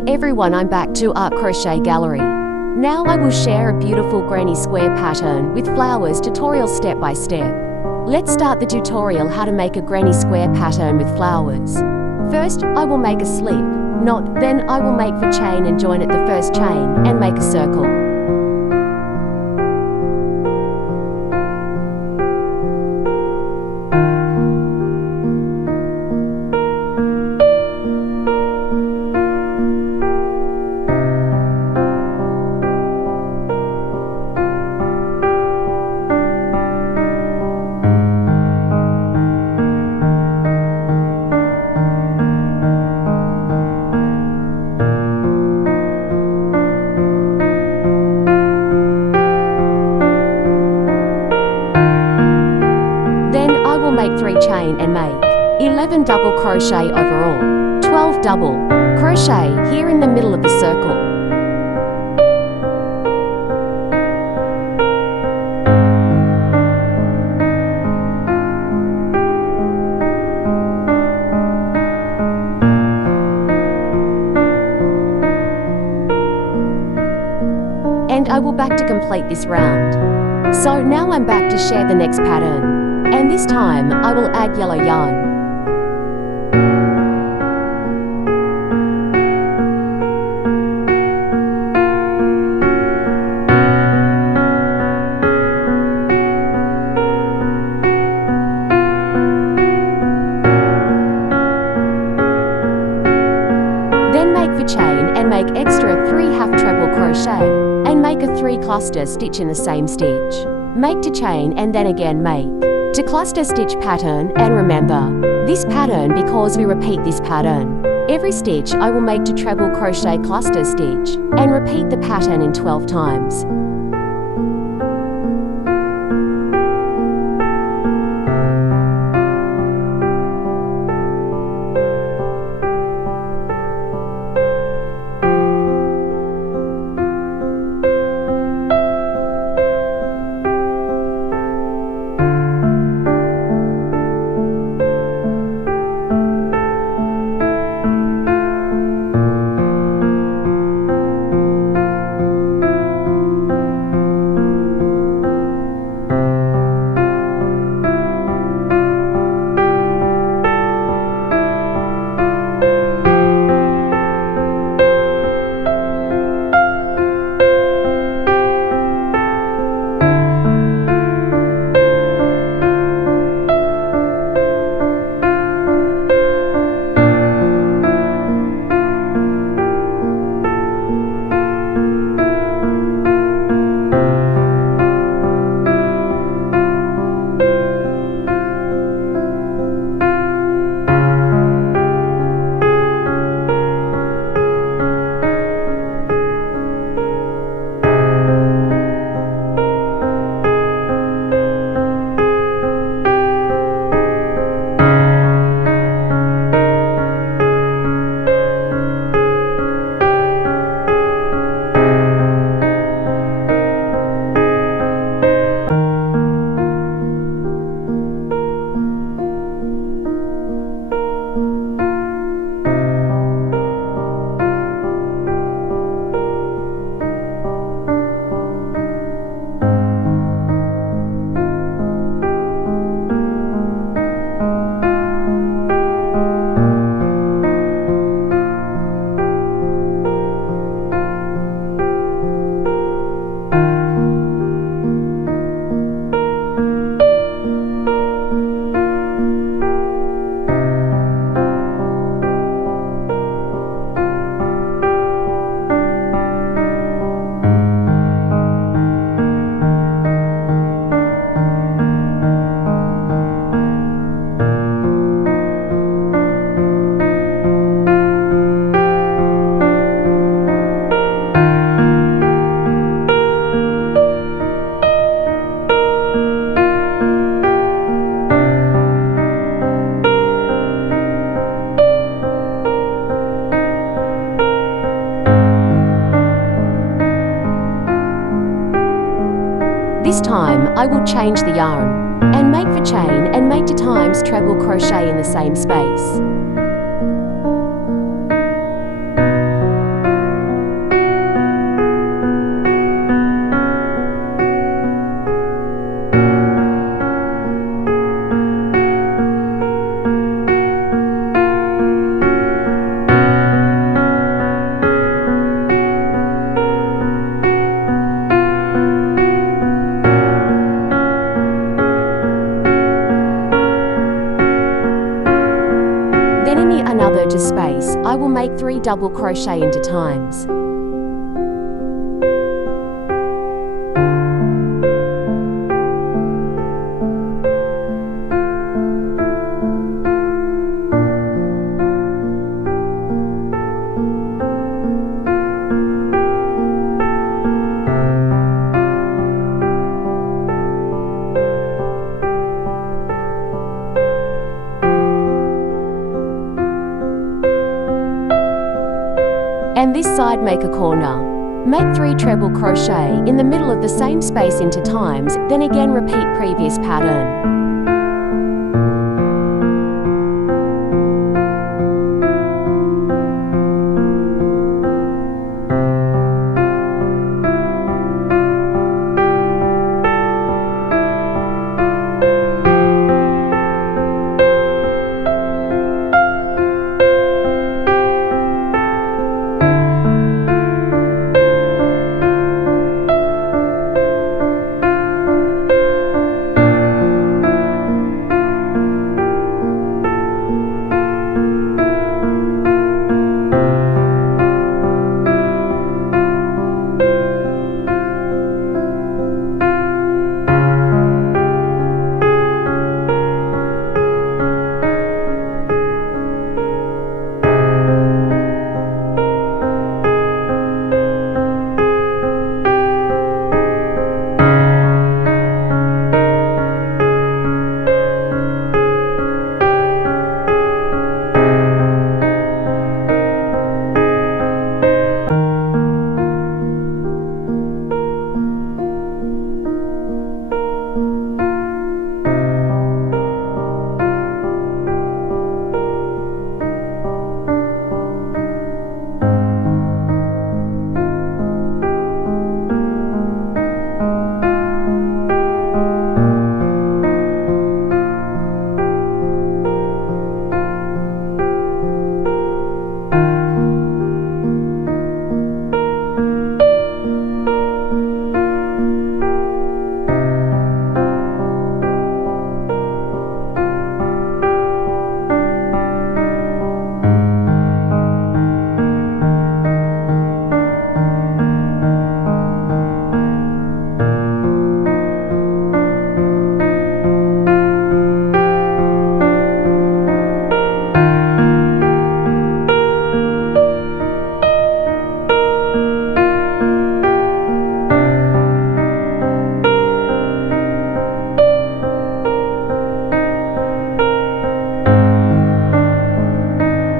Hey everyone, I'm back to Art Crochet Gallery. Now I will share a beautiful granny square pattern with flowers tutorial step by step. Let's start the tutorial how to make a granny square pattern with flowers. First, I will make a slip knot, then I will make the chain and join at the first chain and make a circle. Make 3 chain and make 11 double crochet overall, 12 double crochet here in the middle of the circle. And I will back to complete this round. So now I'm back to share the next pattern. And this time, I will add yellow yarn. Then make the chain and make extra 3 half treble crochet and make a 3 cluster stitch in the same stitch. Make to chain and then again make to cluster stitch pattern, and remember this pattern because we repeat this pattern. Every stitch I will make to treble crochet cluster stitch and repeat the pattern in 12 times. This time, I will change the yarn and make the chain and make 2 times treble crochet in the same space. Then in the another to space, I will make 3 double crochet into times. And this side make a corner. Make 3 treble crochet in the middle of the same space into times, then again repeat previous pattern.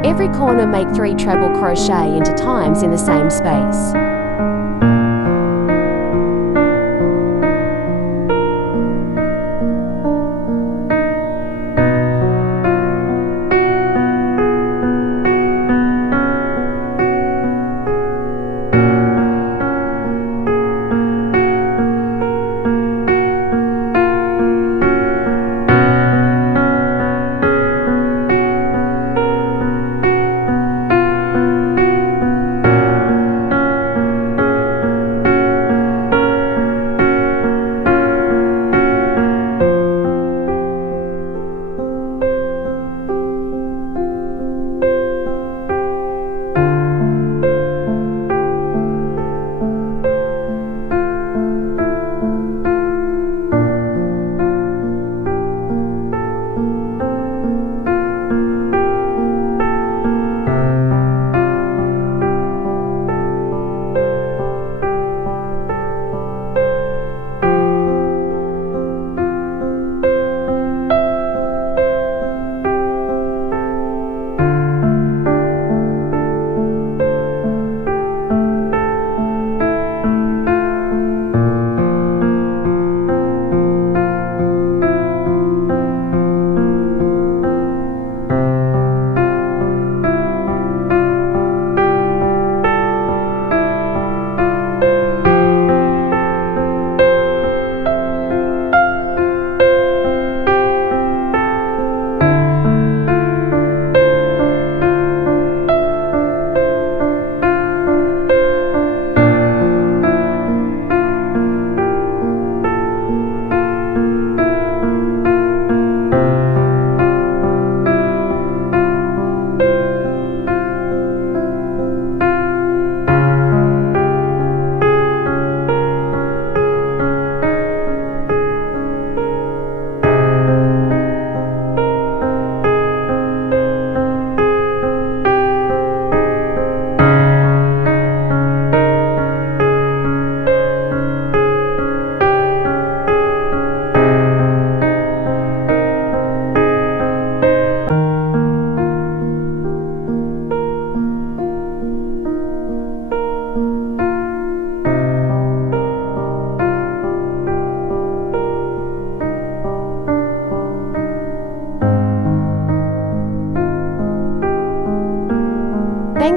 Every corner make 3 treble crochet into times in the same space.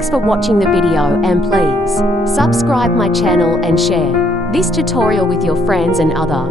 Thanks for watching the video, and please subscribe my channel and share this tutorial with your friends and other.